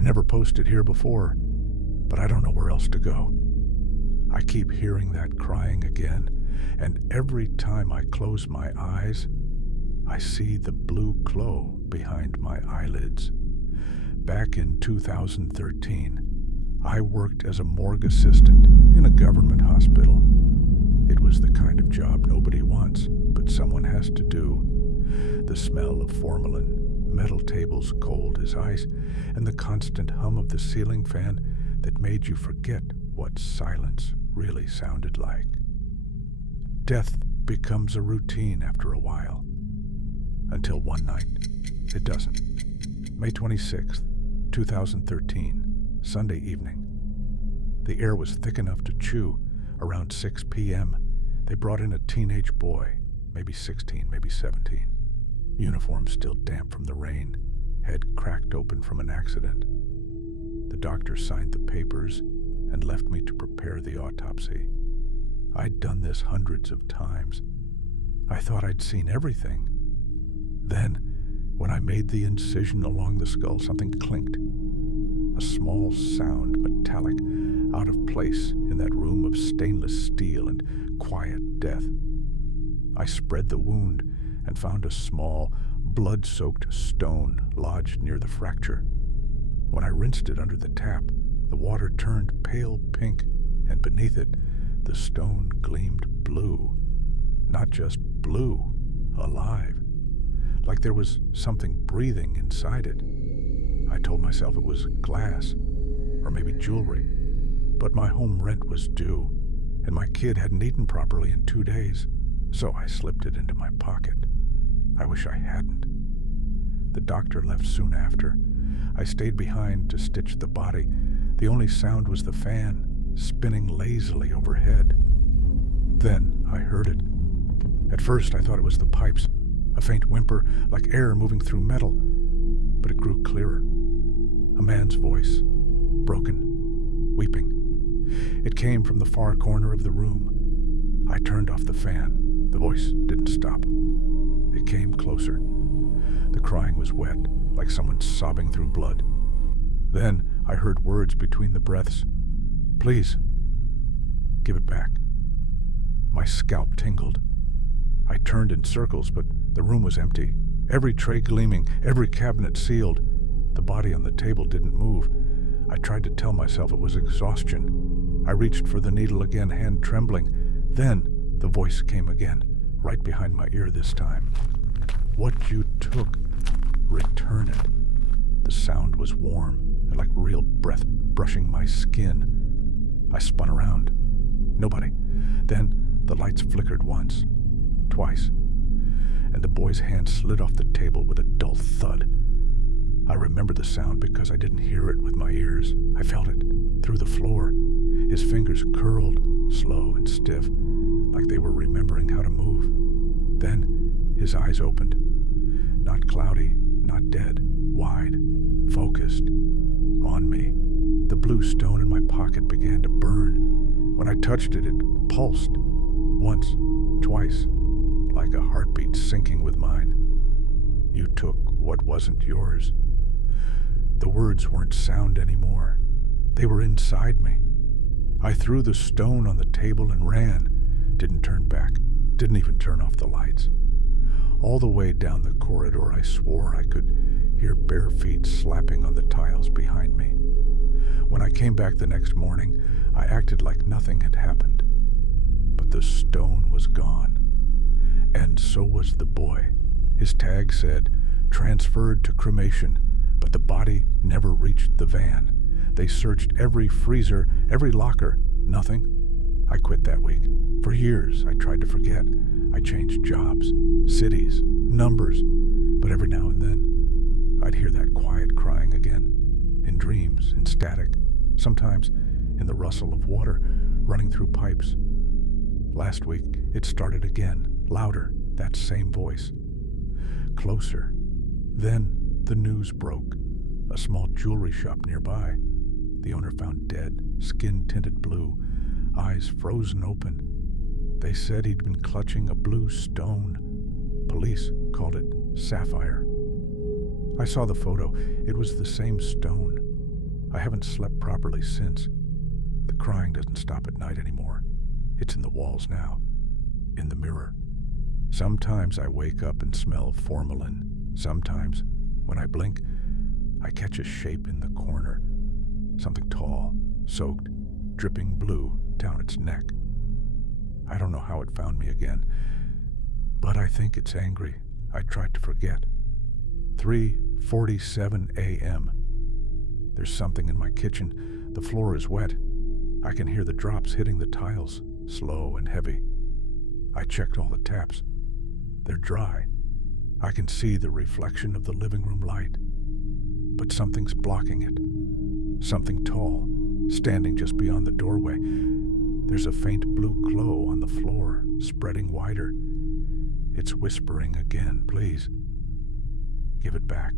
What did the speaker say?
I've never posted here before, but I don't know where else to go. I keep hearing that crying again, and every time I close my eyes, I see the blue glow behind my eyelids. Back in 2013, I worked as a morgue assistant in a government hospital. It was the kind of job nobody wants, but someone has to do. The smell of formalin, metal tables cold as ice, and the constant hum of the ceiling fan that made you forget what silence really sounded like. Death becomes a routine after a while. Until one night, it doesn't. May 26th, 2013, Sunday evening. The air was thick enough to chew. Around 6 p.m., they brought in a teenage boy, maybe 16, maybe 17. Uniform still damp from the rain, head cracked open from an accident. The doctor signed the papers and left me to prepare the autopsy. I'd done this hundreds of times. I thought I'd seen everything. Then, when I made the incision along the skull, something clinked. A small sound, metallic, out of place in that room of stainless steel and quiet death. I spread the wound and found a small, blood-soaked stone lodged near the fracture. When I rinsed it under the tap, the water turned pale pink, and beneath it, the stone gleamed blue. Not just blue, alive. Like there was something breathing inside it. I told myself it was glass, or maybe jewelry. But my home rent was due, and my kid hadn't eaten properly in 2 days, so I slipped it into my pocket. I wish I hadn't. The doctor left soon after. I stayed behind to stitch the body. The only sound was the fan, spinning lazily overhead. Then I heard it. At first I thought it was the pipes, a faint whimper like air moving through metal, but it grew clearer. A man's voice, broken, weeping. It came from the far corner of the room. I turned off the fan. The voice didn't stop. It came closer. The crying was wet, like someone sobbing through blood. Then I heard words between the breaths. "Please, give it back." My scalp tingled. I turned in circles, but the room was empty. Every tray gleaming, every cabinet sealed. The body on the table didn't move. I tried to tell myself it was exhaustion. I reached for the needle again, hand trembling. Then the voice came again, right behind my ear this time. "What you took, return it." The sound was warm, like real breath brushing my skin. I spun around. Nobody. Then the lights flickered once, twice, and the boy's hand slid off the table with a dull thud. I remember the sound because I didn't hear it with my ears. I felt it through the floor. His fingers curled, slow and stiff, like they were remembering how to move. Then his eyes opened. Not cloudy, not dead, wide, focused, on me. The blue stone in my pocket began to burn. When I touched it, it pulsed. Once, twice, like a heartbeat syncing with mine. "You took what wasn't yours." The words weren't sound anymore. They were inside me. I threw the stone on the table and ran. Didn't turn back. Didn't even turn off the lights. All the way down the corridor, I swore I could hear bare feet slapping on the tiles behind me. When I came back the next morning, I acted like nothing had happened. But the stone was gone. And so was the boy. His tag said, "Transferred to cremation," but the body never reached the van. They searched every freezer, every locker. Nothing. I quit that week. For years, I tried to forget. I changed jobs, cities, numbers, but every now and then, I'd hear that quiet crying again. In dreams, in static, sometimes in the rustle of water running through pipes. Last week, it started again, louder, that same voice. Closer. Then the news broke. A small jewelry shop nearby. The owner found dead, skin tinted blue, eyes frozen open. They said he'd been clutching a blue stone. Police called it sapphire. I saw the photo. It was the same stone. I haven't slept properly since. The crying doesn't stop at night anymore. It's in the walls now, in the mirror. Sometimes I wake up and smell formalin. Sometimes, when I blink, I catch a shape in the corner. Something tall, soaked, dripping blue down its neck. I don't know how it found me again, but I think it's angry. I tried to forget. 3:47 a.m. There's something in my kitchen. The floor is wet. I can hear the drops hitting the tiles, slow and heavy. I checked all the taps. They're dry. I can see the reflection of the living room light, but something's blocking it. Something tall, standing just beyond the doorway. There's a faint blue glow on the floor, spreading wider. It's whispering again, please. Give it back.